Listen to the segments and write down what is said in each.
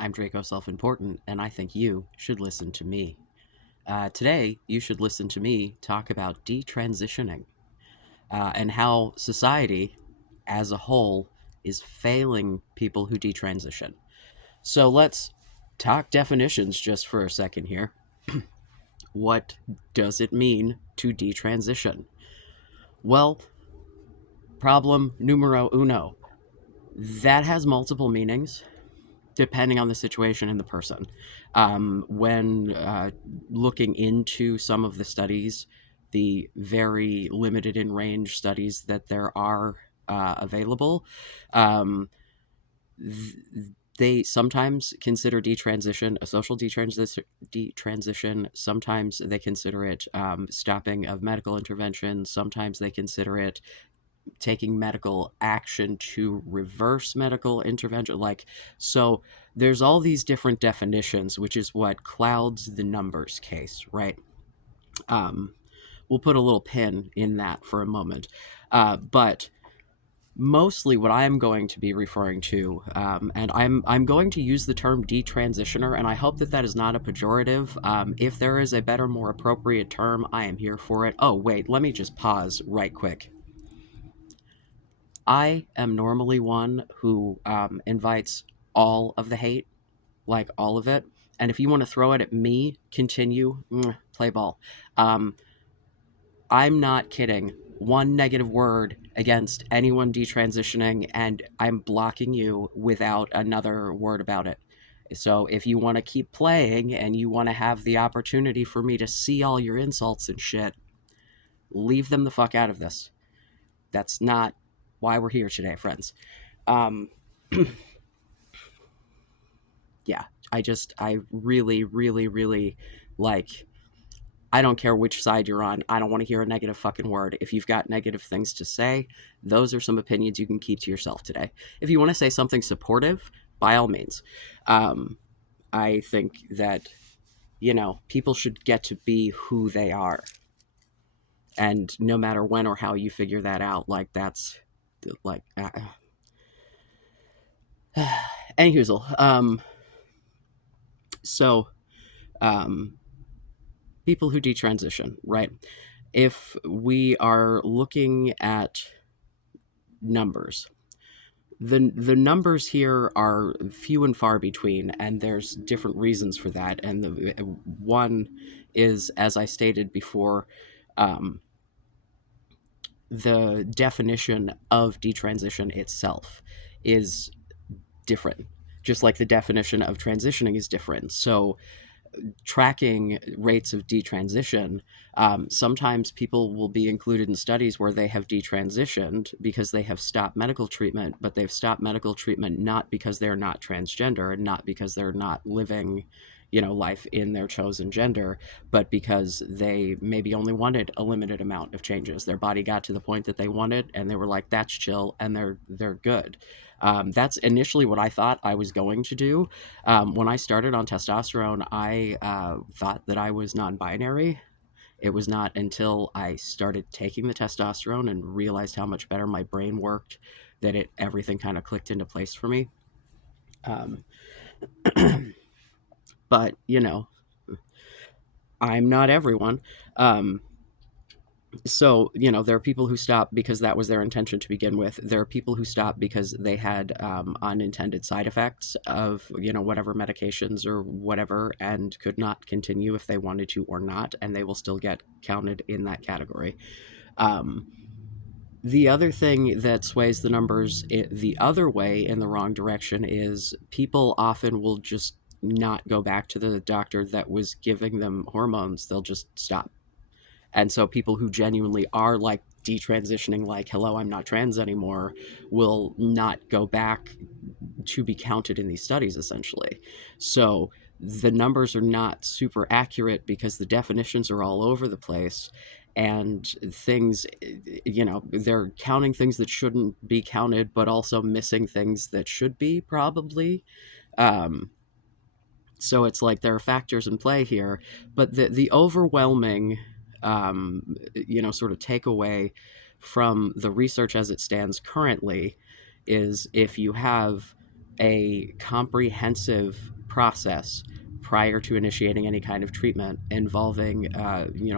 I'm Draco Self Important, and I think you should listen to me. Today, you should listen to me talk about detransitioning and how society as a whole is failing people who detransition. So let's talk definitions just for a second here. What does it mean to detransition? Well, problem numero uno. That has multiple meanings depending on the situation and the person. When looking into some of the studies, the very limited in range studies that there are available, um, th- they sometimes consider detransition a social detransition. Sometimes they consider it stopping of medical intervention. Sometimes they consider it taking medical action to reverse medical intervention. So there's all these different definitions, which is what clouds the numbers case, right? um, we'll put a little pin in that for a moment, but mostly what I'm going to be referring to, and I'm going to use the term detransitioner, and I hope that that is not a pejorative. If there is a better, more appropriate term, I am here for it. Oh wait, let me just pause right quick. I am normally one who invites all of the hate, like all of it. And if you want to throw it at me, continue, play ball. Um, I'm not kidding. One negative word against anyone detransitioning, and I'm blocking you without another word about it. So if you want to keep playing and you want to have the opportunity for me to see all your insults and shit, leave them the fuck out of this. That's not why we're here today, friends. Um, yeah, I really, really, really like. I don't care which side you're on. I don't want to hear a negative fucking word. If you've got negative things to say, those are some opinions you can keep to yourself today. If you want to say something supportive, by all means. Um, I think that, people should get to be who they are. And no matter when or how you figure that out, like, that's like, anyhoozle. So, um, people who detransition, right? If we are looking at numbers, the numbers here are few and far between, and there's different reasons for that. And the one is, as I stated before, um, the definition of detransition itself is different, just like the definition of transitioning is different. So tracking rates of detransition, sometimes people will be included in studies where they have detransitioned because they have stopped medical treatment, but they've stopped medical treatment not because they're not transgender and not because they're not living, life in their chosen gender, but because they maybe only wanted a limited amount of changes. Their body got to the point that they wanted, and they were like, "That's chill," and they're good. That's initially what I thought I was going to do. When I started on testosterone, I thought that I was non binary. It was not until I started taking the testosterone and realized how much better my brain worked that everything kind of clicked into place for me. Um, but, I'm not everyone. Um, so there are people who stop because that was their intention to begin with. There are people who stop because they had unintended side effects of whatever medications or whatever, and could not continue if they wanted to or not, and they will still get counted in that category. um, the other thing that sways the numbers the other way in the wrong direction is people often will just not go back to the doctor that was giving them hormones. They'll just stop. And so people who genuinely are like detransitioning, like, hello, I'm not trans anymore, will not go back to be counted in these studies, essentially. So the numbers are not super accurate because the definitions are all over the place. And things, they're counting things that shouldn't be counted, but also missing things that should be, probably. Um, so it's like there are factors in play here, but the overwhelming, sort of takeaway from the research as it stands currently is if you have a comprehensive process prior to initiating any kind of treatment involving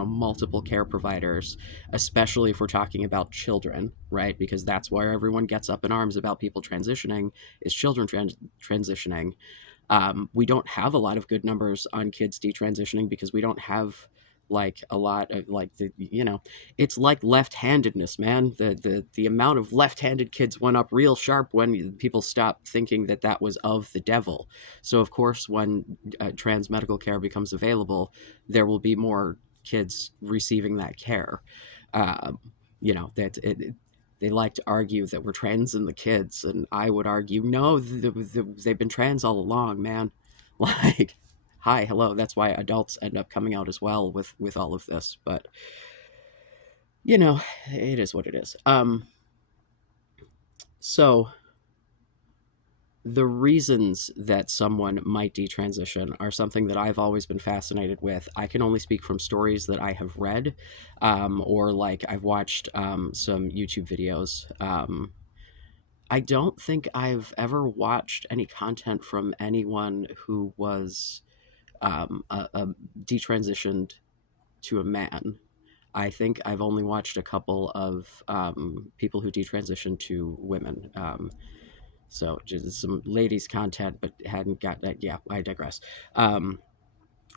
multiple care providers, especially if we're talking about children, right? Because that's where everyone gets up in arms about people transitioning, is children transitioning. We don't have a lot of good numbers on kids detransitioning because we don't have like a lot of like it's like left-handedness, man. The amount of left-handed kids went up real sharp when people stopped thinking that that was of the devil. So of course, when trans medical care becomes available, there will be more kids receiving that care. um, that they like to argue that we're trans in the kids, and I would argue no, they've been trans all along, man. Like, hi, hello. That's why adults end up coming out as well with all of this. But you know, it is what it is. So the reasons that someone might detransition are something that I've always been fascinated with. I can only speak from stories that I have read, or like I've watched some YouTube videos. I don't think I've ever watched any content from anyone who was a detransitioned to a man. I think I've only watched a couple of people who detransitioned to women. So just some ladies' content, but hadn't got that. Yeah, I digress. Um,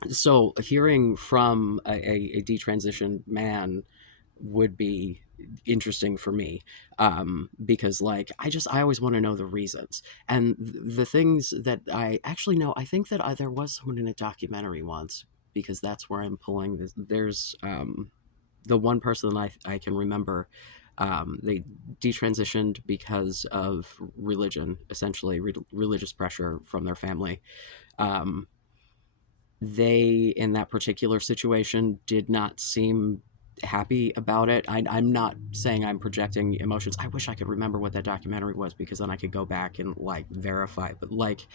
so hearing from a detransitioned man would be interesting for me, because like I always want to know the reasons and the things that I actually know. I think that there was someone in a documentary once, because that's where I'm pulling this. There's the one person I can remember. They detransitioned because of religion, essentially religious pressure from their family. Um, they, in that particular situation, did not seem happy about it. I'm not saying I'm projecting emotions. I wish I could remember what that documentary was, because then I could go back and like verify. But like,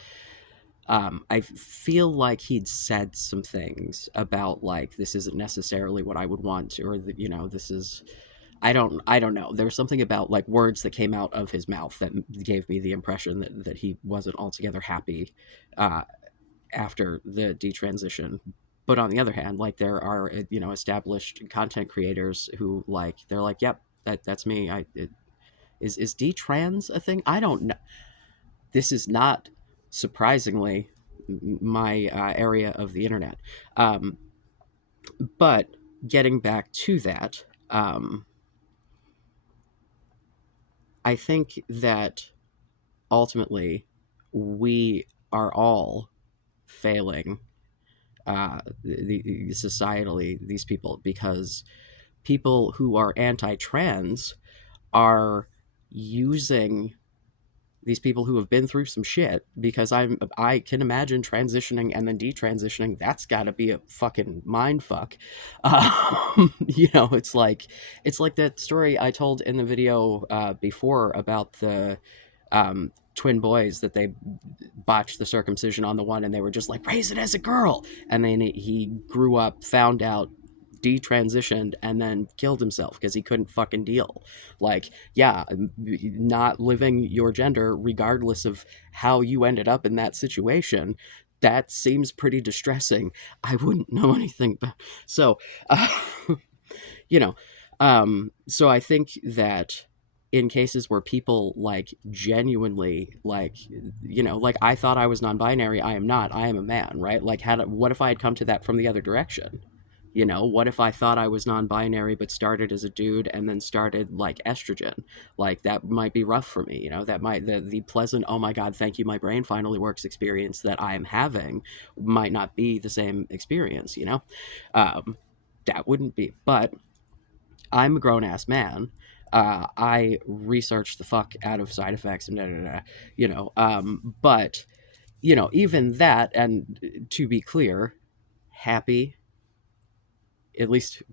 I feel like he'd said some things about like this isn't necessarily what I would want, or this is. I don't know. There was something about like words that came out of his mouth that gave me the impression that he wasn't altogether happy uh, after the detransition. But on the other hand, like there are established content creators who like they're like, yep, that's me. Is detrans a thing? I don't know. This is not surprisingly my area of the internet. Um, but getting back to that, I think that ultimately we are all failing societally, these people, because people who are anti-trans are using these people who have been through some shit, because I can imagine transitioning and then detransitioning. That's got to be a fucking mind fuck. It's like that story I told in the video before about the twin boys that they botched the circumcision on the one, and they were just like, raise it as a girl, and then he grew up, found out, detransitioned, and then killed himself because he couldn't fucking deal. Like, yeah, not living your gender regardless of how you ended up in that situation, that seems pretty distressing. I wouldn't know anything but so uh, you know so I think that in cases where people like genuinely like like I thought I was non-binary, I am not, I am a man, right? Like, what if I had come to that from the other direction? What if I thought I was non-binary but started as a dude and then started like estrogen? Like, that might be rough for me. That might, the pleasant, oh my god, thank you, my brain finally works experience that I am having might not be the same experience. um, that wouldn't be. But I'm a grown ass man. I research the fuck out of side effects and da da da. But even that, and to be clear, happy. At least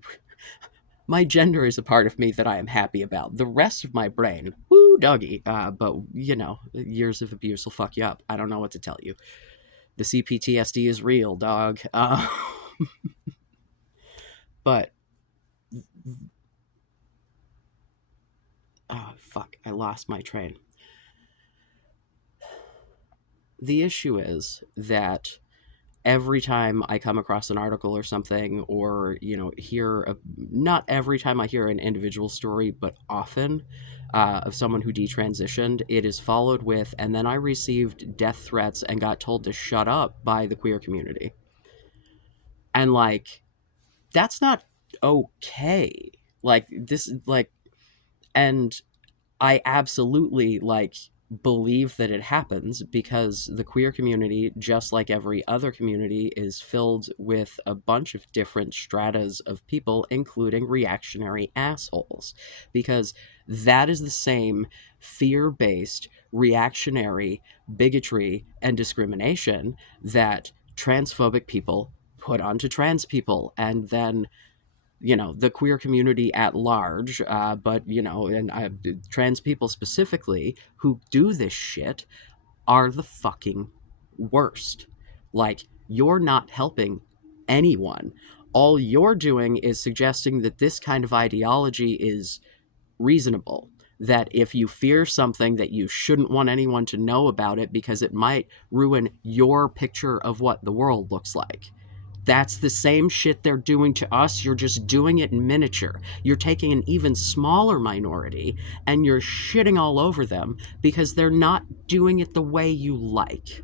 my gender is a part of me that I am happy about. The rest of my brain, woo doggy. But years of abuse will fuck you up. I don't know what to tell you. The CPTSD is real, dog. But oh fuck, I lost my train. The issue is that every time I come across an article or something, or not every time I hear an individual story, but often of someone who detransitioned, it is followed with, and then I received death threats and got told to shut up by the queer community. And like, that's not okay. Like, this, like, and I absolutely believe that it happens because the queer community, just like every other community, is filled with a bunch of different stratas of people, including reactionary assholes. Because that is the same fear based, reactionary bigotry and discrimination that transphobic people put onto trans people, and then the queer community at large, but and trans people specifically who do this shit are the fucking worst. Like, you're not helping anyone. All you're doing is suggesting that this kind of ideology is reasonable. That if you fear something, that you shouldn't want anyone to know about it because it might ruin your picture of what the world looks like. That's the same shit they're doing to us. You're just doing it in miniature. You're taking an even smaller minority and you're shitting all over them because they're not doing it the way you like.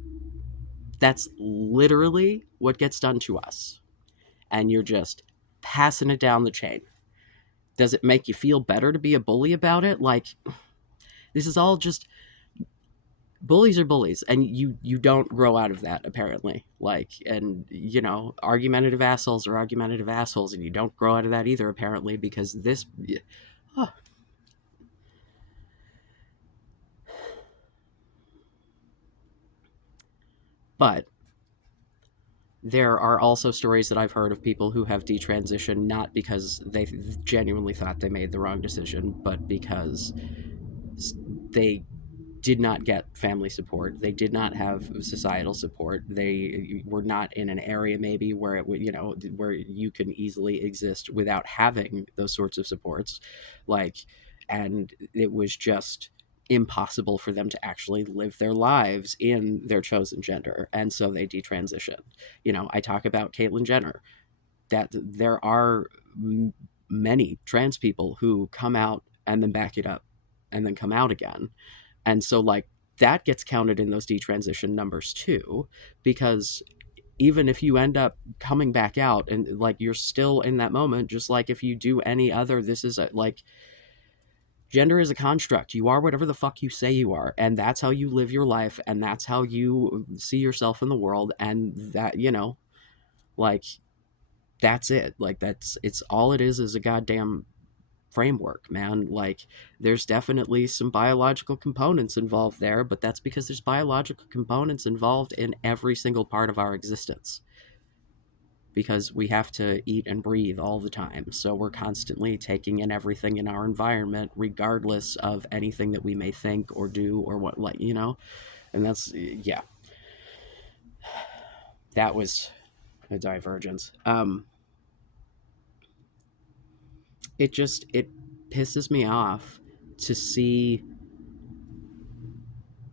That's literally what gets done to us. And you're just passing it down the chain. Does it make you feel better to be a bully about it? Like, this is all just bullies are bullies, and you don't grow out of that, apparently. Like, and argumentative assholes are argumentative assholes, and you don't grow out of that either, apparently, because this huh. But there are also stories that I've heard of people who have detransitioned not because they genuinely thought they made the wrong decision, but because they did not get family support. They did not have societal support. They were not in an area maybe where it would, where you can easily exist without having those sorts of supports. Like, and it was just impossible for them to actually live their lives in their chosen gender. And so they detransitioned. I talk about Caitlyn Jenner, that there are many trans people who come out and then back it up and then come out again, and so, like, that gets counted in those detransition numbers too, because even if you end up coming back out and like you're still in that moment, just like if you do any other, this is like, gender is a construct. You are whatever the fuck you say you are, and that's how you live your life, and that's how you see yourself in the world, and that, like, that's it. Like, it's all it is a goddamn framework, man. Like, there's definitely some biological components involved there, but that's because there's biological components involved in every single part of our existence, because we have to eat and breathe all the time. So we're constantly taking in everything in our environment, regardless of anything that we may think or do or what, like, and that's, yeah, that was a divergence. It pisses me off to see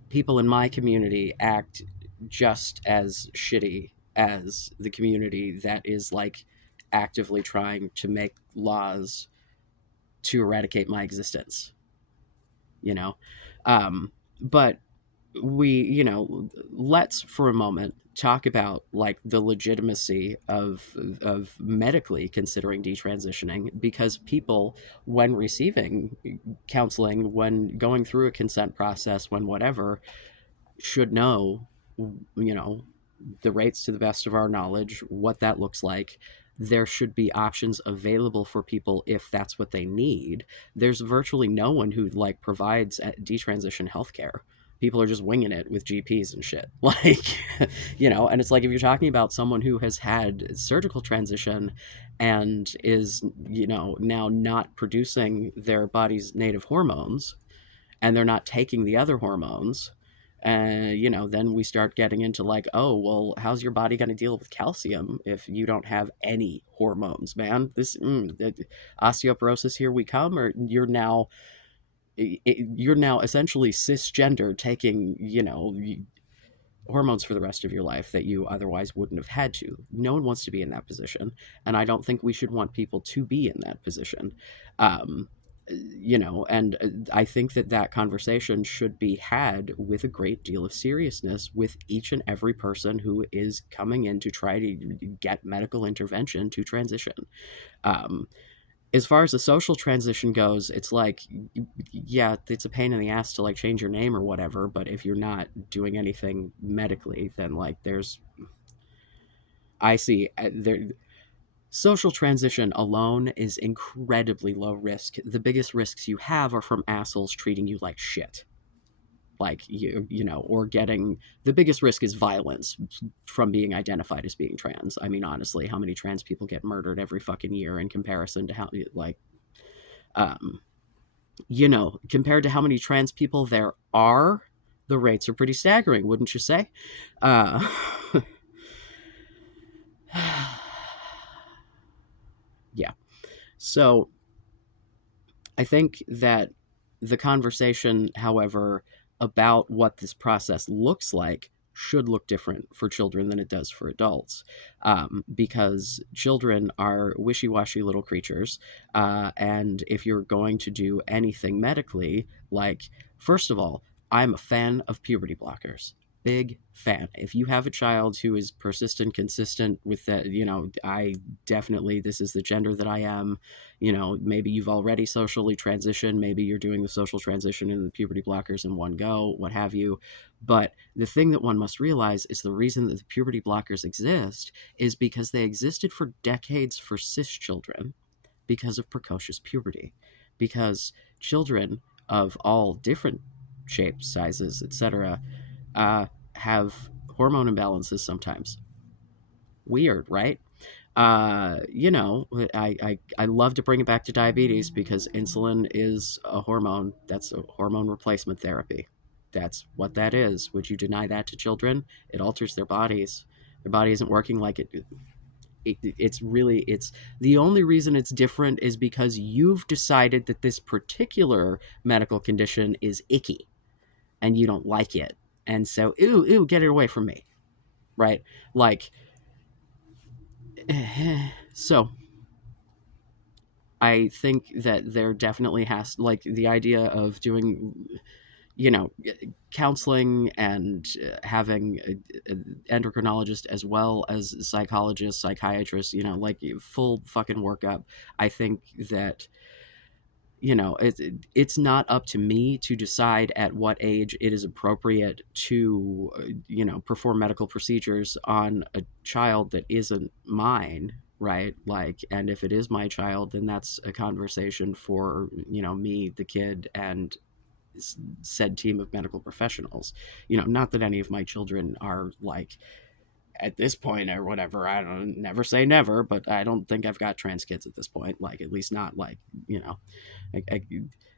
people in my community act just as shitty as the community that is like actively trying to make laws to eradicate my existence, you know? But we, let's for a moment talk about like the legitimacy of medically considering detransitioning, because people, when receiving counseling, when going through a consent process, when whatever, should know, you know, the rates to the best of our knowledge, what that looks like. There should be options available for people if that's what they need. There's virtually no one who like provides detransition healthcare. People are just winging it with GPs and shit. Like, and it's like if you're talking about someone who has had surgical transition and is, now not producing their body's native hormones, and they're not taking the other hormones, then we start getting into like, oh, well, how's your body going to deal with calcium if you don't have any hormones, man? Osteoporosis, here we come. Or you're now essentially cisgender taking, hormones for the rest of your life that you otherwise wouldn't have had to. No one wants to be in that position, and I don't think we should want people to be in that position. Um, and I think that that conversation should be had with a great deal of seriousness with each and every person who is coming in to try to get medical intervention to transition. Um, as far as the social transition goes, it's like, yeah, it's a pain in the ass to like change your name or whatever, but if you're not doing anything medically, then like there's, I see there, social transition alone is incredibly low risk. The biggest risks you have are from assholes treating you like shit. Like or getting, the biggest risk is violence from being identified as being trans. I mean, honestly, how many trans people get murdered every fucking year in comparison to how, like, um, compared to how many trans people there are, the rates are pretty staggering, wouldn't you say? Uh, yeah. So I think that the conversation, however, about what this process looks like should look different for children than it does for adults, because children are wishy-washy little creatures, and if you're going to do anything medically, like, first of all, I'm a fan of puberty blockers. Big fan. If you have a child who is persistent, consistent with that, I definitely, this is the gender that I am. Maybe you've already socially transitioned, maybe you're doing the social transition and the puberty blockers in one go, what have you. But the thing that one must realize is the reason that the puberty blockers exist is because they existed for decades for cis children because of precocious puberty. Because children of all different shapes, sizes, etc., uh, have hormone imbalances sometimes. Weird, right? I love to bring it back to diabetes because insulin is a hormone. That's a hormone replacement therapy. That's what that is. Would you deny that to children? It alters their bodies. Their body isn't working like it's the only reason it's different is because you've decided that this particular medical condition is icky and you don't like it. And so, ooh, get it away from me. Right? Like, so I think that there definitely has, like, the idea of doing, you know, counseling and having an endocrinologist as well as psychologists, psychiatrists, like full fucking workup. I think that it's not up to me to decide at what age it is appropriate to perform medical procedures on a child that isn't mine, right? Like, and if it is my child, then that's a conversation for me, the kid, and said team of medical professionals. Not that any of my children are like at this point or whatever. I don't, never say never, but I don't think I've got trans kids at this point, like at least not like I,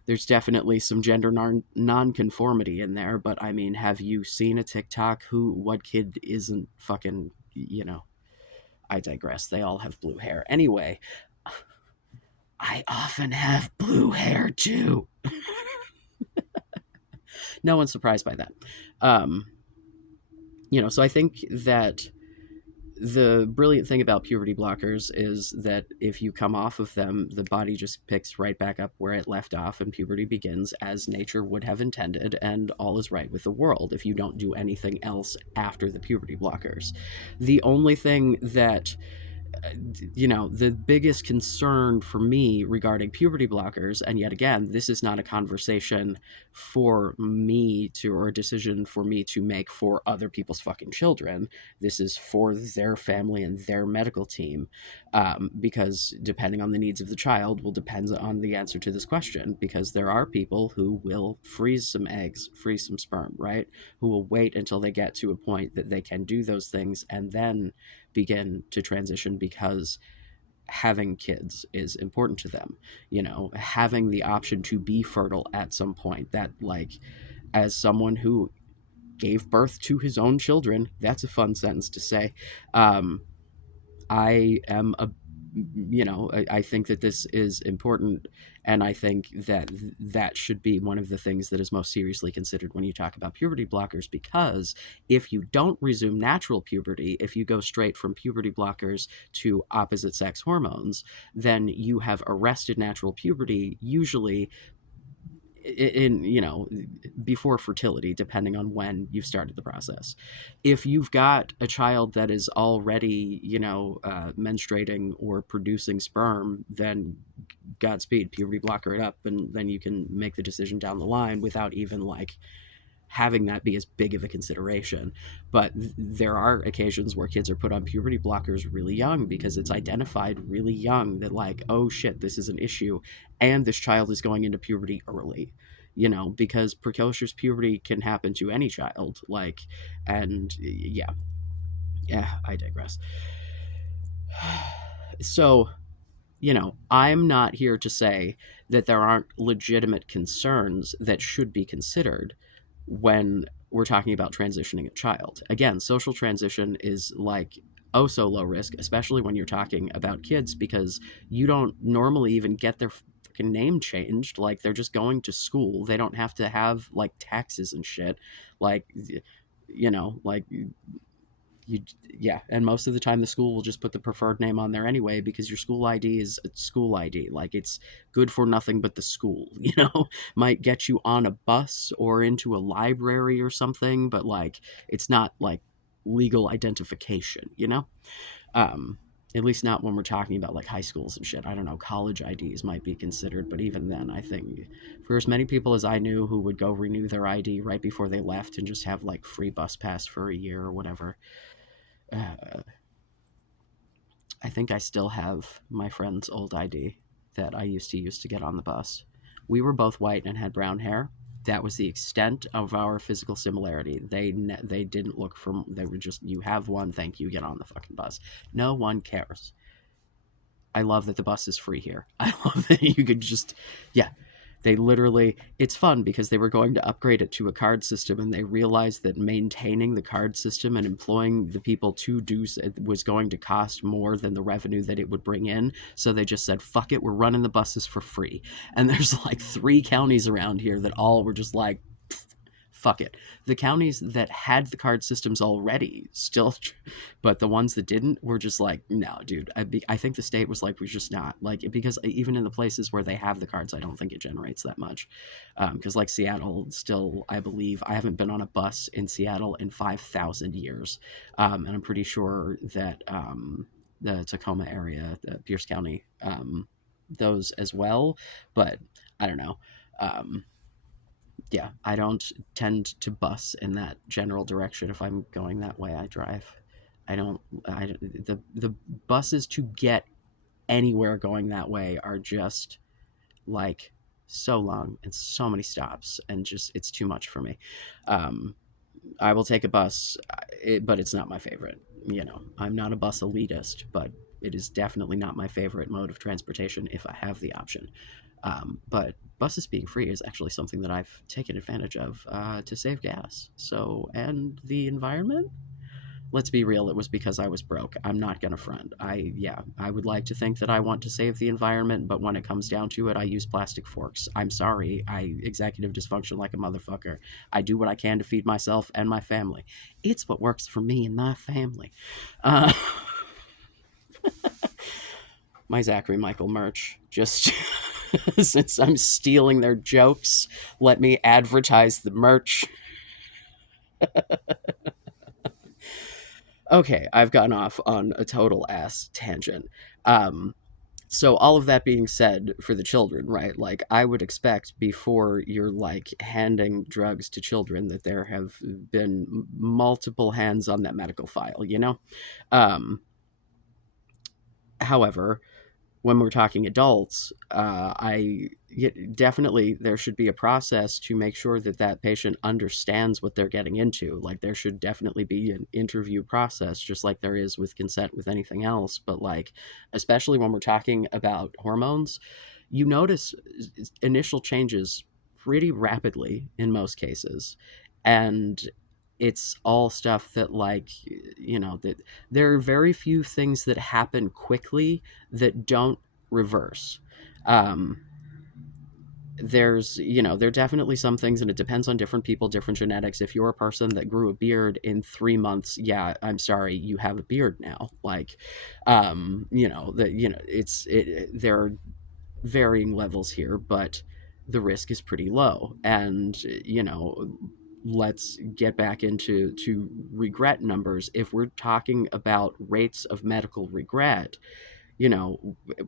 there's definitely some gender non-conformity in there, but I mean, have you seen a TikTok? What kid isn't fucking, I digress. They all have blue hair. Anyway, I often have blue hair too. No one's surprised by that. Um, so I think that the brilliant thing about puberty blockers is that if you come off of them, the body just picks right back up where it left off, and puberty begins as nature would have intended, and all is right with the world if you don't do anything else after the puberty blockers. The only thing that the biggest concern for me regarding puberty blockers, and yet again, this is not a conversation for me to, or a decision for me to make for other people's fucking children. This is for their family and their medical team, because depending on the needs of the child will depend on the answer to this question, because there are people who will freeze some eggs, freeze some sperm, right? Who will wait until they get to a point that they can do those things and then begin to transition because having kids is important to them. Having the option to be fertile at some point, that, like, as someone who gave birth to his own children, that's a fun sentence to say. um I am a I think that this is important, and I think that that should be one of the things that is most seriously considered when you talk about puberty blockers, because if you don't resume natural puberty, if you go straight from puberty blockers to opposite sex hormones, then you have arrested natural puberty, usually in before fertility, depending on when you've started the process. If you've got a child that is already menstruating or producing sperm, then Godspeed, puberty blocker it up, and then you can make the decision down the line without even like having that be as big of a consideration. But there are occasions where kids are put on puberty blockers really young because it's identified really young that, like, oh shit, this is an issue, and this child is going into puberty early. Because precocious puberty can happen to any child. Like, and yeah, I digress. So, I'm not here to say that there aren't legitimate concerns that should be considered when we're talking about transitioning a child. Again, social transition is like oh so low risk, especially when you're talking about kids, because you don't normally even get their fucking name changed. Like, they're just going to school. They don't have to have like taxes and shit. Like, like you yeah, and most of the time the school will just put the preferred name on there anyway, because your school ID is a school ID. Like, it's good for nothing but the school. Might get you on a bus or into a library or something, but like, it's not like legal identification. um at least not when we're talking about like high schools and shit. I don't know, college IDs might be considered, but even then, I think for as many people as I knew who would go renew their ID right before they left and just have like free bus pass for a year or whatever. uh, I think I still have my friend's old ID that I used to use to get on the bus. We were both white and had brown hair. That was the extent of our physical similarity. They didn't look from. They were just, you have one, thank you, get on the fucking bus. No one cares. I love that the bus is free here. I love that you could just, yeah, they literally, it's fun because they were going to upgrade it to a card system, and they realized that maintaining the card system and employing the people to do it was going to cost more than the revenue that it would bring in. So they just said, fuck it, we're running the buses for free. And there's like 3 counties around here that all were just like, fuck it. The counties that had the card systems already still, but the ones that didn't were just like, no, dude. I think the state was like, we're just not, like, because even in the places where they have the cards, I don't think it generates that much. Because like Seattle, still, I believe, I haven't been on a bus in Seattle in 5,000 years, and I'm pretty sure that the Tacoma area, the Pierce County, those as well, but I don't know. Um, yeah, I don't tend to bus in that general direction. If I'm going that way, I drive. I don't. The buses to get anywhere going that way are just like so long and so many stops, and just it's too much for me. Um, I will take a bus, but it's not my favorite. I'm not a bus elitist, but it is definitely not my favorite mode of transportation if I have the option. But buses being free is actually something that I've taken advantage of to save gas. So, and the environment. Let's be real, it was because I was broke. I'm not gonna front. I would like to think that I want to save the environment, but when it comes down to it, I use plastic forks. I'm sorry, I executive dysfunction like a motherfucker. I do what I can to feed myself and my family. It's what works for me and my family. Uh, my Zachary Michael merch, just since I'm stealing their jokes, let me advertise the merch. Okay, I've gone off on a total ass tangent. Um, so all of that being said, for the children, right? Like, I would expect before you're like handing drugs to children that there have been multiple hands on that medical file. Um, however, when we're talking adults, definitely there should be a process to make sure that that patient understands what they're getting into. Like, there should definitely be an interview process, just like there is with consent with anything else. But like, especially when we're talking about hormones, you notice initial changes pretty rapidly in most cases, and it's all stuff that, like, that there are very few things that happen quickly that don't reverse. um there's there are definitely some things, and it depends on different people, different genetics. If you're a person that grew a beard in 3 months, yeah, I'm sorry, you have a beard now. Like, there are varying levels here, but the risk is pretty low. And let's get back into to regret numbers. If we're talking about rates of medical regret,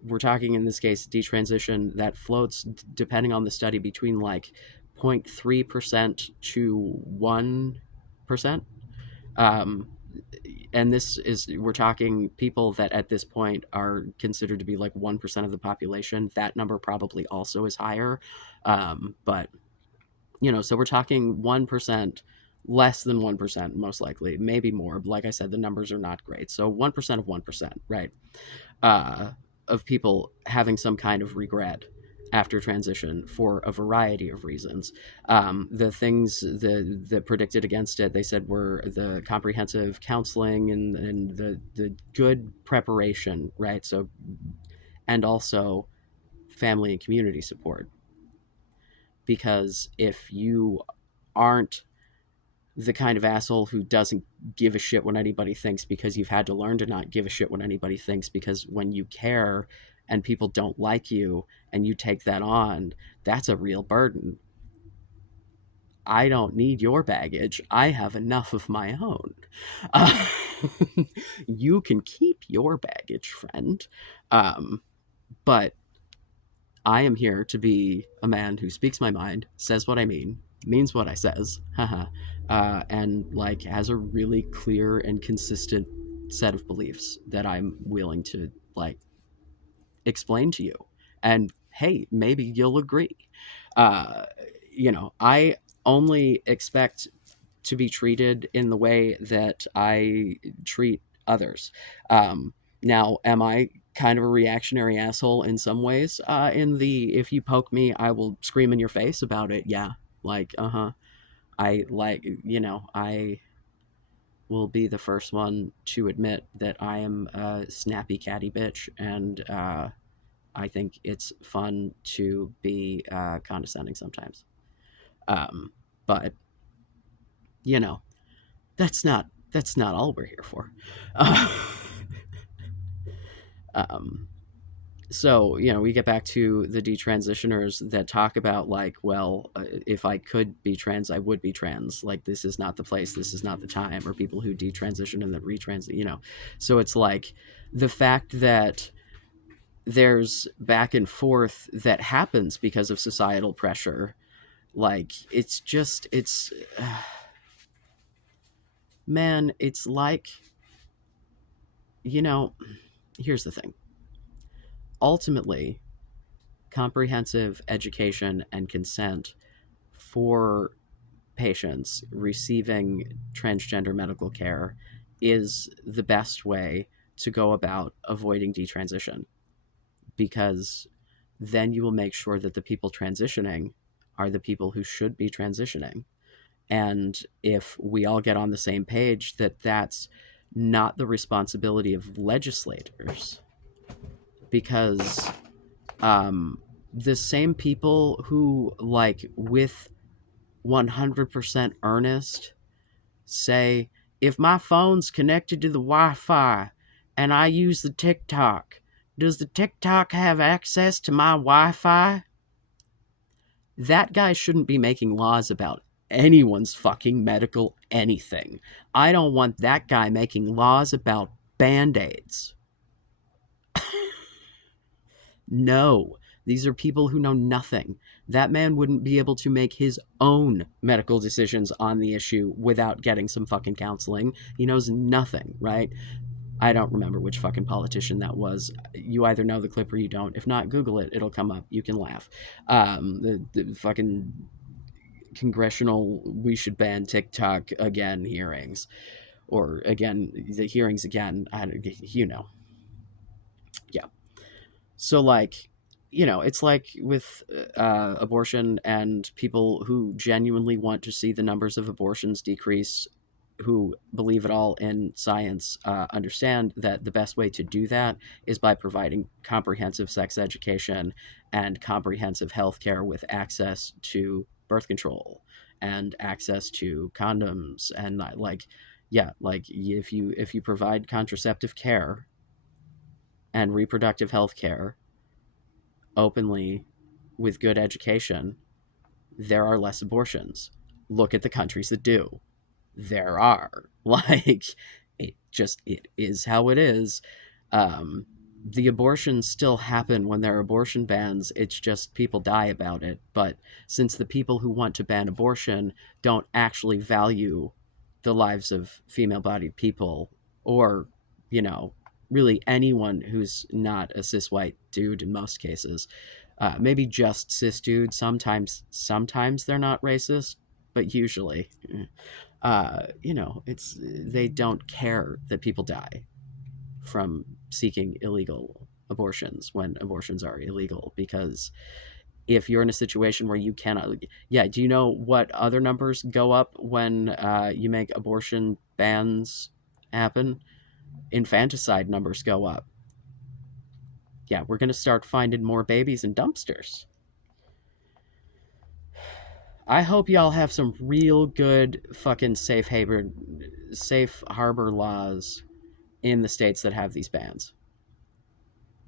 we're talking in this case detransition that floats, depending on the study, between like 0.3% to 1%. um, and this is, we're talking people that at this point are considered to be like 1% of the population. That number probably also is higher. But so we're talking 1%, less than 1%, most likely, maybe more. Like I said, the numbers are not great. So 1% of 1%, right? uh, of people having some kind of regret after transition for a variety of reasons. The things that predicted against it, they said, were the comprehensive counseling and the good preparation, right? So, and also family and community support. Because if you aren't the kind of asshole who doesn't give a shit what anybody thinks, because you've had to learn to not give a shit what anybody thinks, because when you care and people don't like you and you take that on, that's a real burden. I don't need your baggage. I have enough of my own. Uh, you can keep your baggage, friend. Um, but I am here to be a man who speaks my mind, says what I means what I says, haha, and like has a really clear and consistent set of beliefs that I'm willing to like explain to you. And hey, maybe you'll agree. Uh, I only expect to be treated in the way that I treat others. Now, am I kind of a reactionary asshole in some ways? In the, if you poke me, I will scream in your face about it. Yeah, like, I like, I will be the first one to admit that I am a snappy catty bitch, and I think it's fun to be condescending sometimes. Um, but you know, that's not all we're here for. Uh, um, so we get back to the detransitioners that talk about, like, well, if I could be trans, I would be trans. Like, this is not the place, this is not the time. Or people who detransition and then retrans. So it's like the fact that there's back and forth that happens because of societal pressure. Like, it's just, it's man, it's like, you know here's the thing. Ultimately, comprehensive education and consent for patients receiving transgender medical care is the best way to go about avoiding detransition, because then you will make sure that the people transitioning are the people who should be transitioning. And if we all get on the same page that that's not the responsibility of legislators, because the same people who, like, with 100% earnest say, if my phone's connected to the Wi-Fi and I use the TikTok, does the TikTok have access to my Wi-Fi? That guy shouldn't be making laws about anyone's fucking medical anything. I don't want that guy making laws about band-aids. No, these are people who know nothing. That man wouldn't be able to make his own medical decisions on the issue without getting some fucking counseling. He knows nothing, right? I don't remember which fucking politician that was. You either know the clip or you don't. If not, Google it. It'll come up. You can laugh. The fucking congressional "we should ban TikTok again" hearings, or again the hearings again. Yeah. So, like, it's like with abortion, and people who genuinely want to see the numbers of abortions decrease who believe it all in science understand that the best way to do that is by providing comprehensive sex education and comprehensive health care with access to birth control and access to condoms and like yeah, like if you provide contraceptive care and reproductive health care openly with good education, there are less abortions. Look at the countries that do. There are. Like, it is how it is. Um, the abortions still happen when there are abortion bans. It's just people die about it. But since the people who want to ban abortion don't actually value the lives of female bodied people or, you know, really anyone who's not a cis white dude in most cases, maybe just cis dudes. Sometimes they're not racist, but usually, it's they don't care that people die from seeking illegal abortions when abortions are illegal because if you're in a situation where you cannot, yeah, do you know what other numbers go up when you make abortion bans happen? Infanticide numbers go up. Yeah, we're going to start finding more babies in dumpsters. I hope y'all have some real good fucking safe harbor laws in the states that have these bans.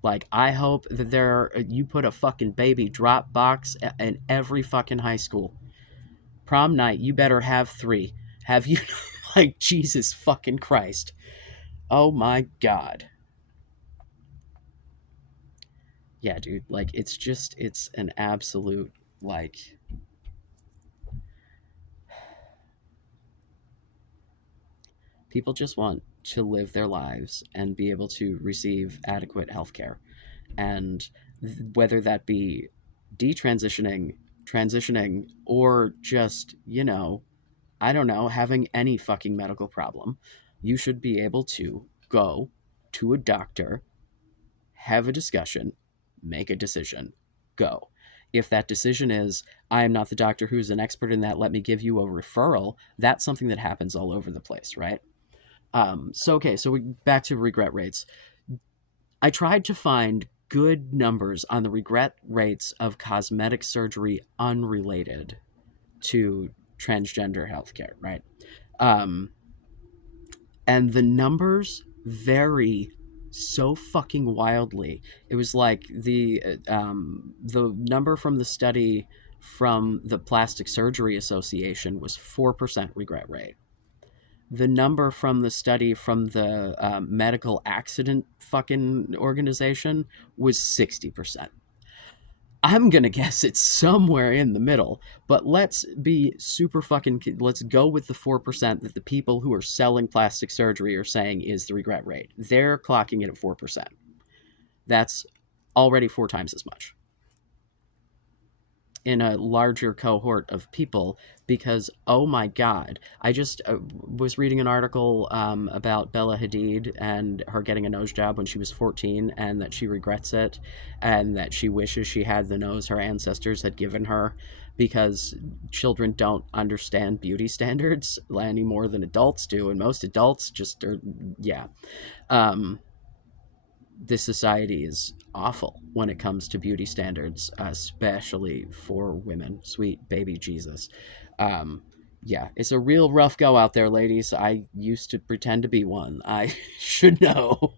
Like, I hope that you put a fucking baby drop box in every fucking high school. Prom night, you better have three. Have you, like, Jesus fucking Christ. Oh my God. Yeah, dude, like, it's an absolute, like, people just want to live their lives and be able to receive adequate health care. And whether that be detransitioning, transitioning, or just, I don't know, having any fucking medical problem, you should be able to go to a doctor, have a discussion, make a decision, go. If that decision is, I am not the doctor who's an expert in that, let me give you a referral, that's something that happens all over the place, right? So we back to regret rates. I tried to find good numbers on the regret rates of cosmetic surgery unrelated to transgender healthcare, right? Um, and the numbers vary so fucking wildly. It was like the number from the study from the Plastic Surgery Association was 4% regret rate. The number from the study from the medical accident fucking organization was 60%. I'm gonna guess it's somewhere in the middle, but let's be super fucking. Let's go with the 4% that the people who are selling plastic surgery are saying is the regret rate. They're clocking it at 4%. That's already four times as much in a larger cohort of people because oh my god, I just was reading an article about Bella Hadid and her getting a nose job when she was 14 and that she regrets it and that she wishes she had the nose her ancestors had given her because children don't understand beauty standards any more than adults do, and most adults just are, yeah. um this society is awful when it comes to beauty standards, especially for women. Sweet baby Jesus. Um, yeah, it's a real rough go out there, ladies. I used to pretend to be one. I should know.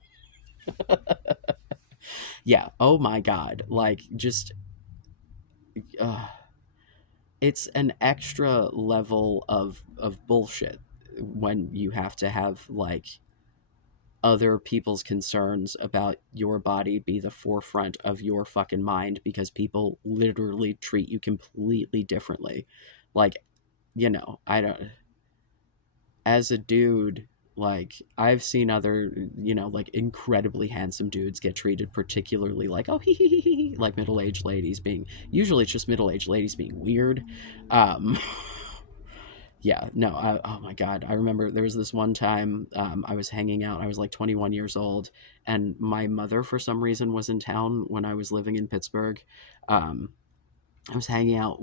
Yeah. Oh my God. Like, just, uh, it's an extra level of bullshit when you have to have, like, other people's concerns about your body be the forefront of your fucking mind because people literally treat you completely differently. Like, I don't, as a dude, like, I've seen other, like, incredibly handsome dudes get treated particularly like, oh, like middle aged ladies being, usually it's just middle aged ladies being weird. Um, yeah, no, oh my God. I remember there was this one time I was hanging out. I was like 21 years old, and my mother, for some reason, was in town when I was living in Pittsburgh. Um, I was hanging out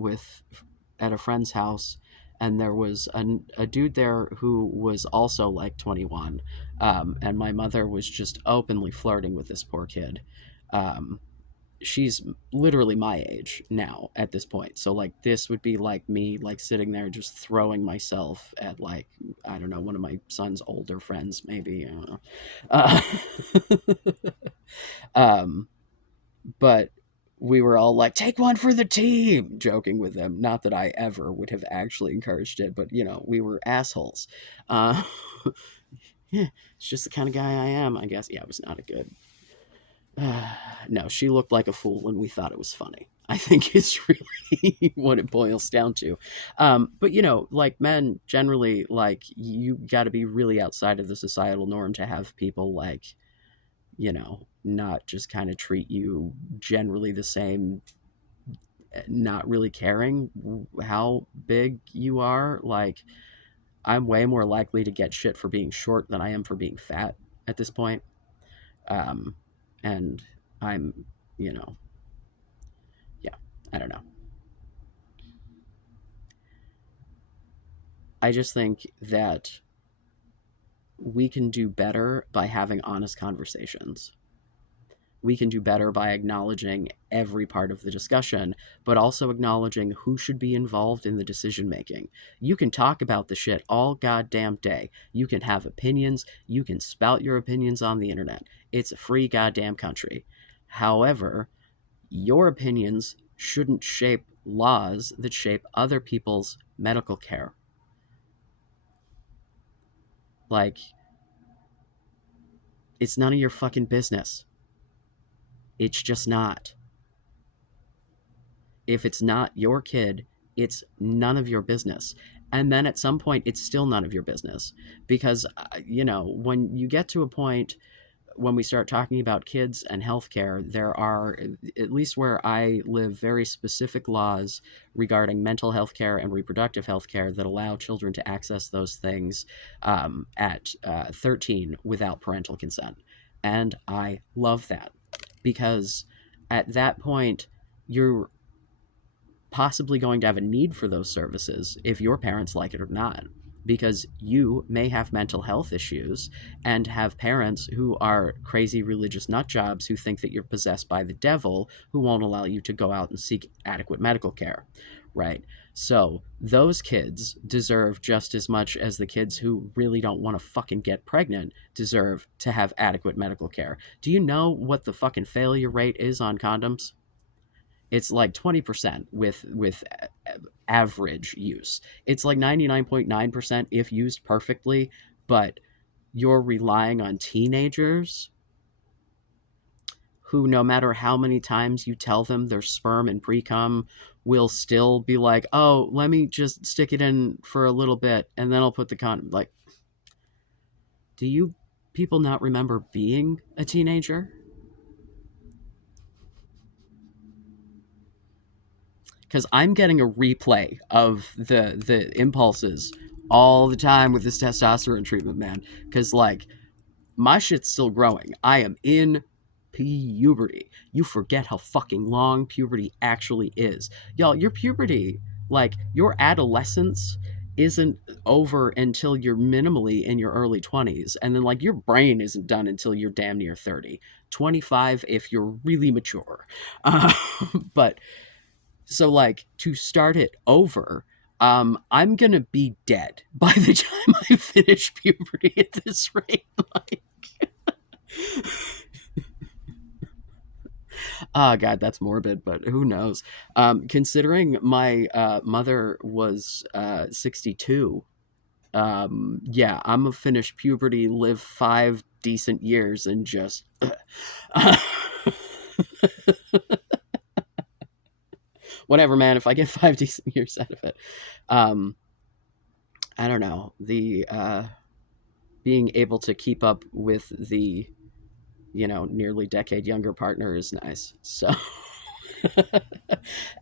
at a friend's house, and there was a dude there who was also like 21, and my mother was just openly flirting with this poor kid. Um, she's literally my age now at this point, so like this would be like me like sitting there just throwing myself at like, I don't know, one of my son's older friends maybe, I don't know. Um, but we were all like, take one for the team, joking with them. Not that I ever would have actually encouraged it, but we were assholes. uh, yeah, it's just the kind of guy I am, I guess. Yeah, it was not a good. No, she looked like a fool, and we thought it was funny. I think it's really what it boils down to. But like men generally, like you got to be really outside of the societal norm to have people like, not just kind of treat you generally the same, not really caring how big you are. Like, I'm way more likely to get shit for being short than I am for being fat at this point. Um, and I'm, you know, yeah, I don't know. I just think that we can do better by having honest conversations. We can do better by acknowledging every part of the discussion, but also acknowledging who should be involved in the decision making. You can talk about the shit all goddamn day. You can have opinions. You can spout your opinions on the internet. It's a free goddamn country. However, your opinions shouldn't shape laws that shape other people's medical care. Like, it's none of your fucking business. It's just not. If it's not your kid, it's none of your business. And then at some point, it's still none of your business. Because, when you get to a point when we start talking about kids and healthcare, there are, at least where I live, very specific laws regarding mental health care and reproductive health care that allow children to access those things at 13 without parental consent. And I love that because at that point, you're possibly going to have a need for those services if your parents like it or not, because you may have mental health issues and have parents who are crazy religious nut jobs who think that you're possessed by the devil, who won't allow you to go out and seek adequate medical care, right? So those kids deserve just as much as the kids who really don't want to fucking get pregnant deserve to have adequate medical care. Do you know what the fucking failure rate is on condoms? It's like 20% with average use. It's like 99.9% if used perfectly, but you're relying on teenagers who, no matter how many times you tell them their sperm and pre-cum, will still be like, oh, let me just stick it in for a little bit and then I'll put the condom. Like, do you people not remember being a teenager? Because I'm getting a replay of the impulses all the time with this testosterone treatment, man. Because like my shit's still growing. I am in puberty. You forget how fucking long puberty actually is, y'all. Your puberty, like your adolescence, isn't over until you're minimally in your early 20s, and then like your brain isn't done until you're damn near 30, 25 if you're really mature. uh, but so, like, to start it over, I'm gonna be dead by the time I finish puberty at this rate. Like, oh god, that's morbid, but who knows? Considering my mother was 62, yeah, I'm gonna finish puberty, live 5 decent years, and just whatever, man. If I get 5 decent years out of it, um, I don't know. The being able to keep up with the nearly decade younger partner is nice. So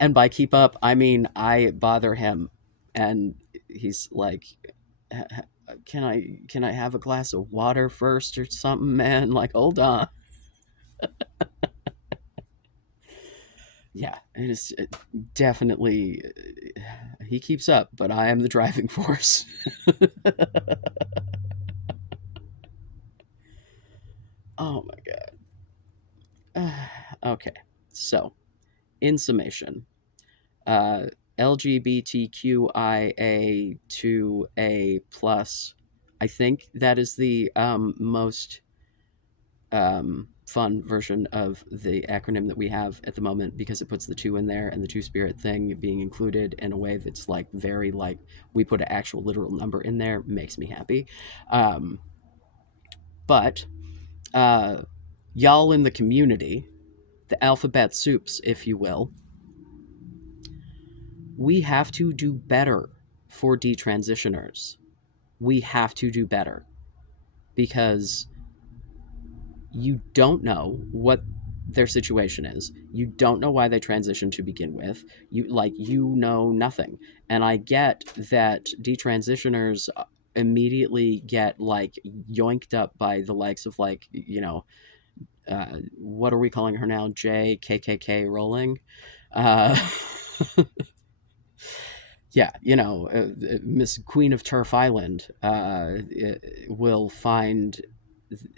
and by keep up I mean I bother him, and he's like, can I have a glass of water first or something, man? Like, hold on. Yeah, it is definitely he keeps up, but I am the driving force. Oh my god. Okay, so in summation, uh, LGBTQIA2A plus. I think that is the most fun version of the acronym that we have at the moment because it puts the two in there and the two spirit thing being included in a way that's like very like we put an actual literal number in there makes me happy. Um, but uh, y'all in the community, the alphabet soups, if you will, we have to do better for detransitioners. We have to do better because you don't know what their situation is. You don't know why they transitioned to begin with. You know nothing. And I get that detransitioners immediately get like yoinked up by the likes of like what are we calling her now? JKKK Rowling. Uh, yeah, Miss Queen of Turf Island will find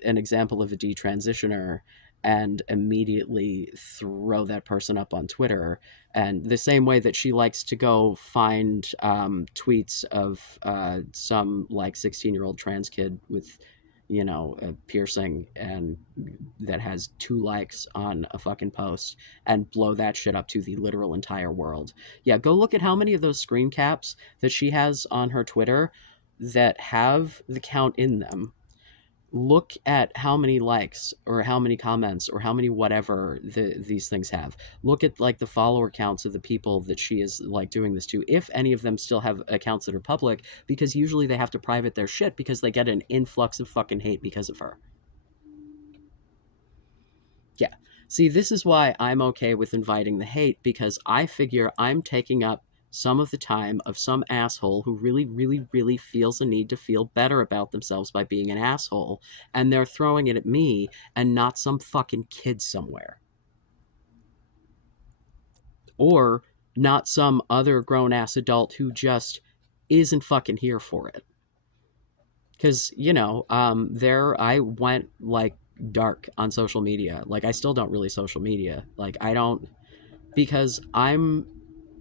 an example of a detransitioner and immediately throw that person up on Twitter. And the same way that she likes to go find tweets of some like 16-year-old trans kid with, a piercing and that has 2 likes on a fucking post and blow that shit up to the literal entire world. Yeah, go look at how many of those screen caps that she has on her Twitter that have the count in them. Look at how many likes or how many comments or how many whatever these things have. Look at like the follower counts of the people that she is like doing this to, if any of them still have accounts that are public, because usually they have to private their shit because they get an influx of fucking hate because of her. Yeah. See, this is why I'm okay with inviting the hate because I figure I'm taking up some of the time of some asshole who really, really, really feels a need to feel better about themselves by being an asshole, and they're throwing it at me and not some fucking kid somewhere. Or not some other grown ass adult who just isn't fucking here for it. Because, there I went like dark on social media. Like, I still don't really social media. Like, I don't because I'm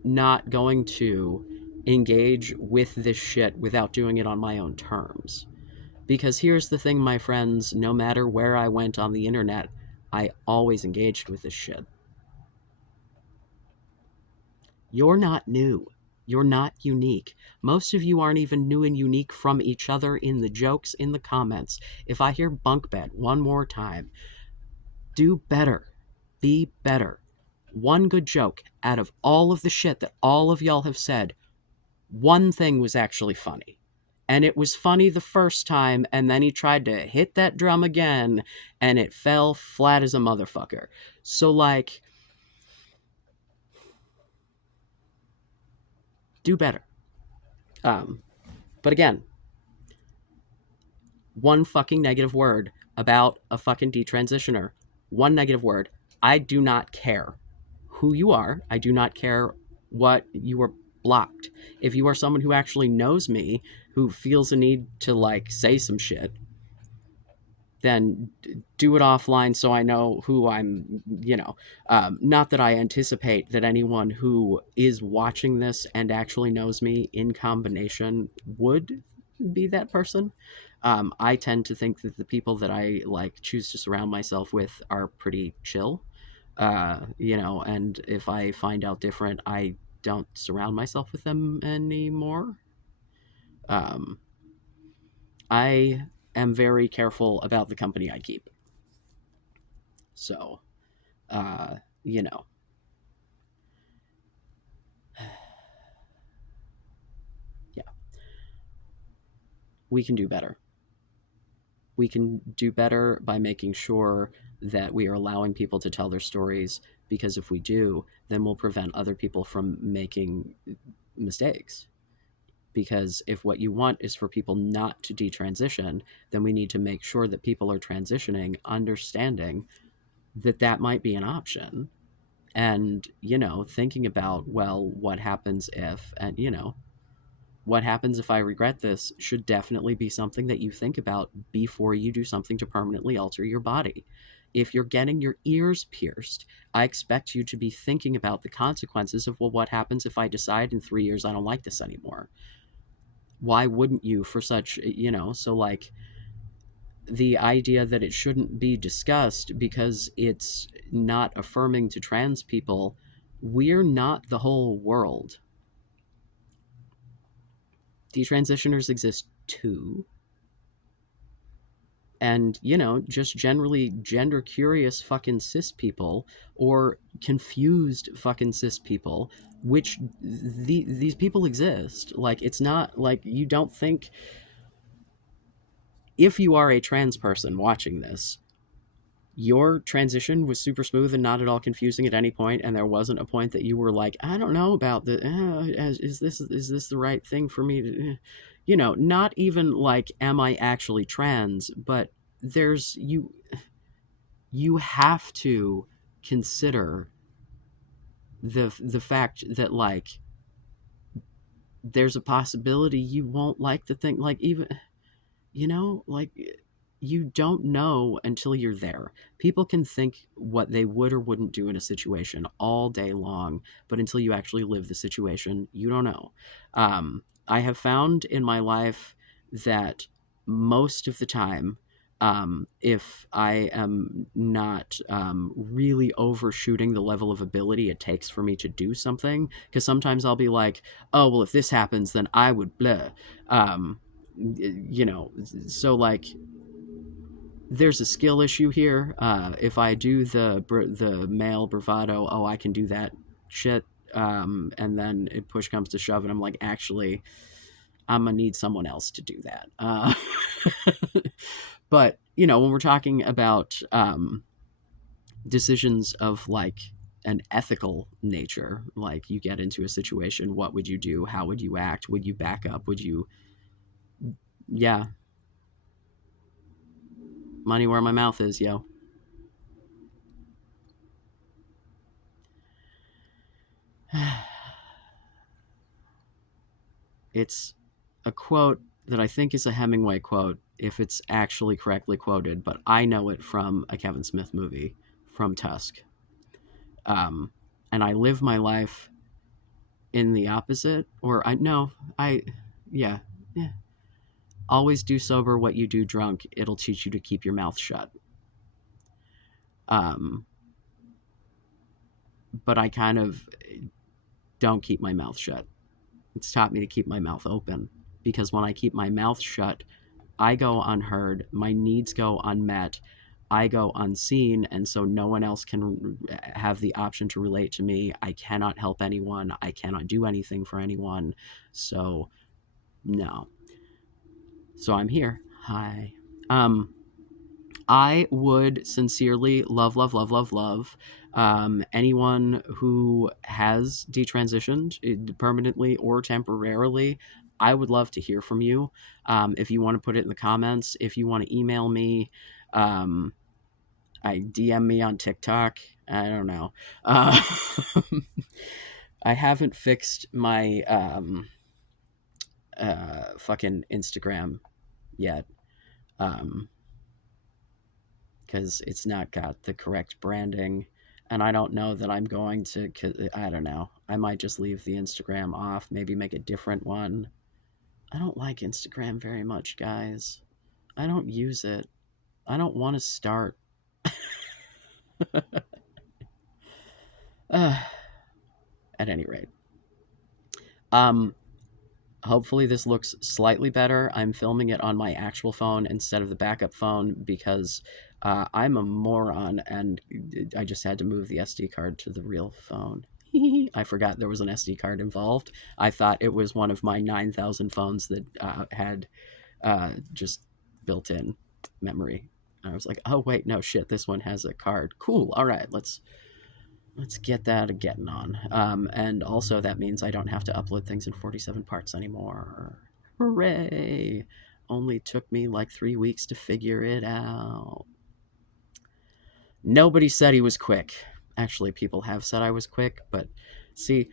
not going to engage with this shit without doing it on my own terms. Because here's the thing, my friends, no matter where I went on the internet, I always engaged with this shit. You're not new. You're not unique. Most of you aren't even new and unique from each other in the jokes, in the comments. If I hear bunk bed one more time, do better. Be better. One good joke out of all of the shit that all of y'all have said, one thing was actually funny. And it was funny the first time, and then he tried to hit that drum again, and it fell flat as a motherfucker. So, like, do better. Um, but again, one fucking negative word about a fucking detransitioner. One negative word. I do not care who you are. I do not care what you are blocked. If you are someone who actually knows me, who feels a need to like say some shit, then do it offline so I know who I'm. Not that I anticipate that anyone who is watching this and actually knows me in combination would be that person. I tend to think that the people that I like choose to surround myself with are pretty chill. And if I find out different, I don't surround myself with them anymore. Um, I am very careful about the company I keep. So, uh, you know, yeah, we can do better. We can do better by making sure that we are allowing people to tell their stories, because if we do, then we'll prevent other people from making mistakes. Because if what you want is for people not to detransition, then we need to make sure that people are transitioning, understanding that that might be an option, And, thinking about, well, what happens if, and, what happens if I regret this should definitely be something that you think about before you do something to permanently alter your body. If you're getting your ears pierced, I expect you to be thinking about the consequences of, well, what happens if I decide in 3 years I don't like this anymore? Why wouldn't you for such, so like the idea that it shouldn't be discussed because it's not affirming to trans people, we're not the whole world. Detransitioners exist too. And, just generally gender curious fucking cis people or confused fucking cis people, which these people exist. Like, it's not like you don't think, if you are a trans person watching this, your transition was super smooth and not at all confusing at any point, and there wasn't a point that you were like, I don't know about the is this the right thing for me to, not even like, am I actually trans, but there's you have to consider the fact that, like, there's a possibility you won't like the thing, like, even, like, you don't know until you're there. People can think what they would or wouldn't do in a situation all day long, but until you actually live the situation, you don't know. I have found in my life that most of the time, if I am not really overshooting the level of ability it takes for me to do something, because sometimes I'll be like, oh, well, if this happens, then I would blah. Um, so like, there's a skill issue here. If I do the male bravado, oh, I can do that shit, and then it push comes to shove, and I'm like, actually, I'm gonna need someone else to do that. But, when we're talking about decisions of, like, an ethical nature, like, you get into a situation, what would you do? How would you act? Would you back up? Would you? Yeah, money where my mouth is, yo. It's a quote that I think is a Hemingway quote, if it's actually correctly quoted, but I know it from a Kevin Smith movie, from Tusk. Um, and I live my life in the opposite, or I no, I, yeah, yeah. Always do sober what you do drunk. It'll teach you to keep your mouth shut. Um, but I kind of don't keep my mouth shut. It's taught me to keep my mouth open, because when I keep my mouth shut, I go unheard, my needs go unmet, I go unseen, and so no one else can have the option to relate to me. I cannot help anyone. I cannot do anything for anyone. So, no. So I'm here. Hi. Um, I would sincerely love, love, love, love, love anyone who has detransitioned, permanently or temporarily. I would love to hear from you. If you want to put it in the comments, if you want to email me, um, I DM me on TikTok. I don't know. Uh, I haven't fixed my fucking Instagram yet. Um, because it's not got the correct branding. And I don't know that I'm going to, I don't know. I might just leave the Instagram off, maybe make a different one. I don't like Instagram very much, guys. I don't use it. I don't want to start. uh, at any rate. Um, Hopefully this looks slightly better. I'm filming it on my actual phone instead of the backup phone because I'm a moron and I just had to move the SD card to the real phone. I forgot there was an SD card involved. I thought it was one of my 9,000 phones that had just built-in memory. I was like, oh wait, no shit, this one has a card. Cool. All right, let's get that getting on. And also that means I don't have to upload things in 47 parts anymore. Hooray! Only took me like 3 weeks to figure it out. Nobody said he was quick. Actually, people have said I was quick, but see,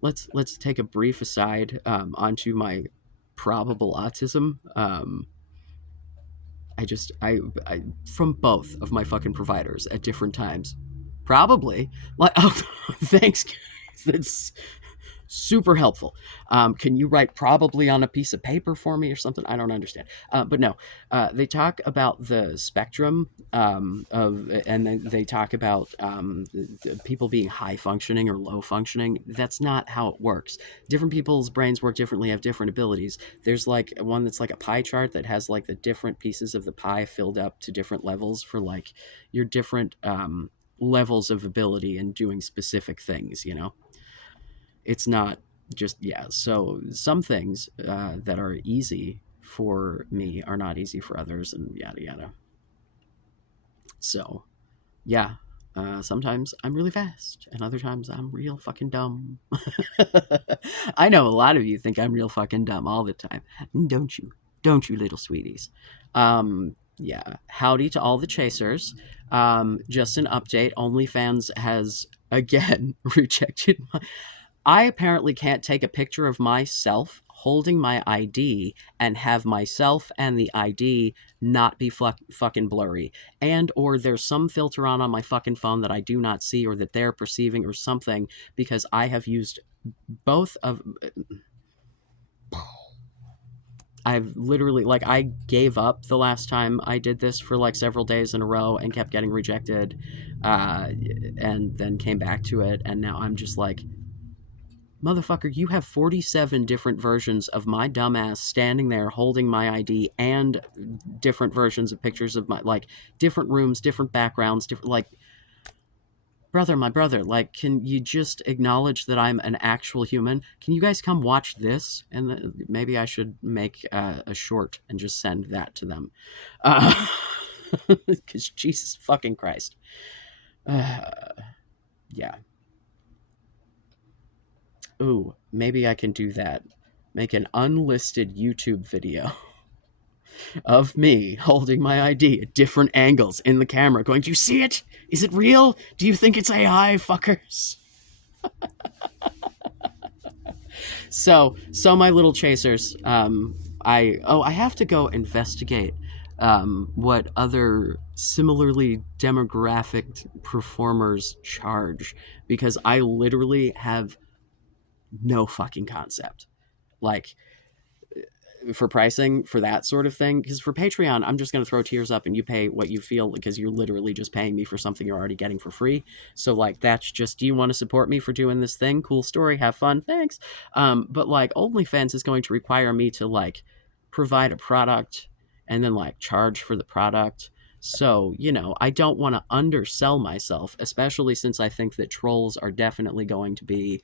let's take a brief aside onto my probable autism. I from both of my fucking providers at different times. Probably like oh, thanks. That's super helpful. Can you write probably on a piece of paper for me or something? I don't understand. But no, they talk about the spectrum and then they talk about people being high functioning or low functioning. That's not how it works. Different people's brains work differently, have different abilities. There's like one that's like a pie chart that has like the different pieces of the pie filled up to different levels for like your different levels of ability and doing specific things, you know? It's not just yeah, so some things that are easy for me are not easy for others and yada yada. So yeah, sometimes I'm really fast and other times I'm real fucking dumb. I know a lot of you think I'm real fucking dumb all the time, don't you? Don't you, little sweeties? Yeah, howdy to all the chasers. Just an update, OnlyFans has again rejected my I apparently can't take a picture of myself holding my ID and have myself and the ID not be fucking blurry. And or there's some filter on my fucking phone that I do not see or that they're perceiving or something because I have used both of I've literally like I gave up the last time I did this for like several days in a row and kept getting rejected uh and then came back to it and now I'm just like motherfucker, you have 47 different versions of my dumbass standing there holding my ID and different versions of pictures of my, like, different rooms, different backgrounds, different, like, brother, my brother, like, can you just acknowledge that I'm an actual human? Can you guys come watch this? And maybe I should make a short and just send that to them. Because Jesus fucking Christ. Uh, yeah. Ooh, maybe I can do that. Make an unlisted YouTube video of me holding my ID at different angles in the camera, going, "Do you see it? Is it real? Do you think it's AI, fuckers?" So my little chasers, I have to go investigate what other similarly demographic performers charge because I literally have no fucking concept. Like for pricing for that sort of thing because for Patreon I'm just going to throw tiers up and you pay what you feel because you're literally just paying me for something you're already getting for free. So like that's just, do you want to support me for doing this thing? Cool story, have fun, thanks. But like OnlyFans is going to require me to like provide a product and then like charge for the product. So, you know, I don't want to undersell myself, especially since I think that trolls are definitely going to be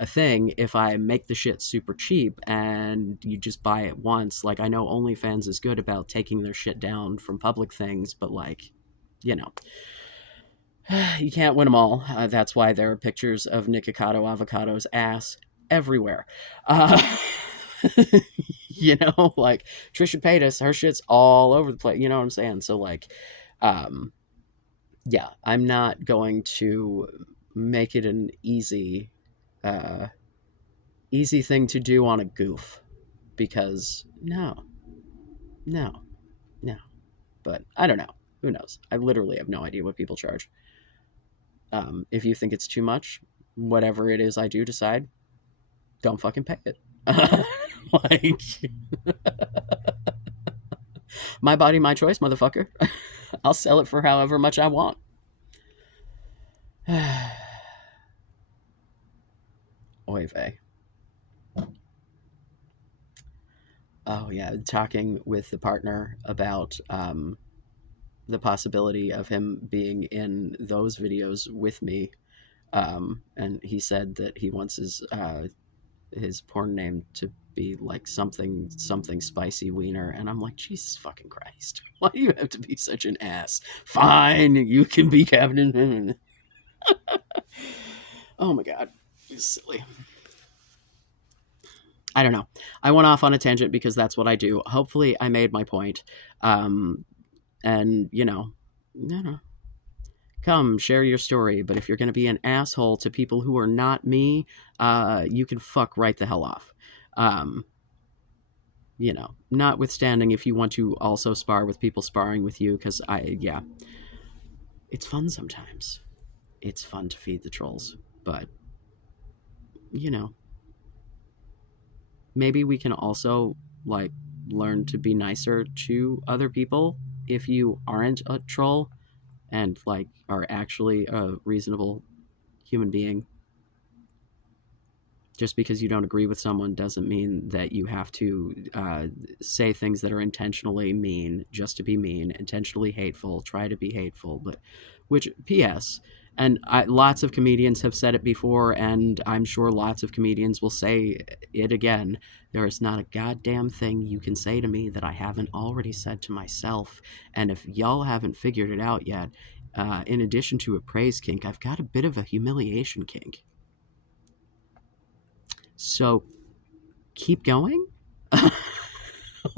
a thing if I make the shit super cheap and you just buy it once. Like, I know OnlyFans is good about taking their shit down from public things, but, like, you know, you can't win them all. That's why there are pictures of Nikocado Avocado's ass everywhere. Uh, you know, like, Trisha Paytas, her shit's all over the place. You know what I'm saying? So, like, um, yeah, I'm not going to make it an uh, easy thing to do on a goof because no, no. But I don't know. Who knows? I literally have no idea what people charge. If you think it's too much, whatever it is I do decide, don't fucking pay it. Like, my body, my choice, motherfucker. I'll sell it for however much I want. Oy vey. Oh, yeah. Talking with the partner about the possibility of him being in those videos with me. And he said that he wants his porn name to be like something spicy wiener, and I'm like, Jesus fucking Christ, why do you have to be such an ass? Fine, you can be Captain. Oh my god, it's silly. I don't know. I went off on a tangent because that's what I do. Hopefully, I made my point. And you know, Come share your story. But if you're going to be an asshole to people who are not me, you can fuck right the hell off. Um, notwithstanding if you want to also spar with people sparring with you, because yeah, it's fun sometimes. It's fun to feed the trolls, but you know, maybe we can also like learn to be nicer to other people if you aren't a troll and like are actually a reasonable human being. Just because you don't agree with someone doesn't mean that you have to say things that are intentionally mean just to be mean, intentionally hateful, try to be hateful. But which, P.S. And lots of comedians have said it before, and I'm sure lots of comedians will say it again. There is not a goddamn thing you can say to me that I haven't already said to myself. And if y'all haven't figured it out yet, in addition to a praise kink, I've got a bit of a humiliation kink. So keep going.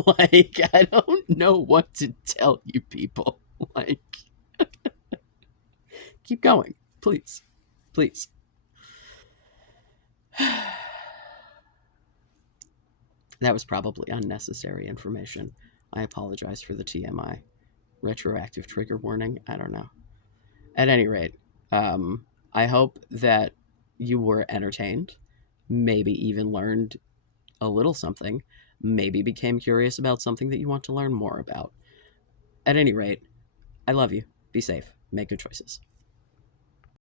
Like, I don't know what to tell you people. Like, keep going, please. Please. That was probably unnecessary information. I apologize for the TMI. Retroactive trigger warning? I don't know. At any rate, I hope that you were entertained, maybe even learned a little something, maybe became curious about something that you want to learn more about. At any rate, I love you. Be safe. Make good choices.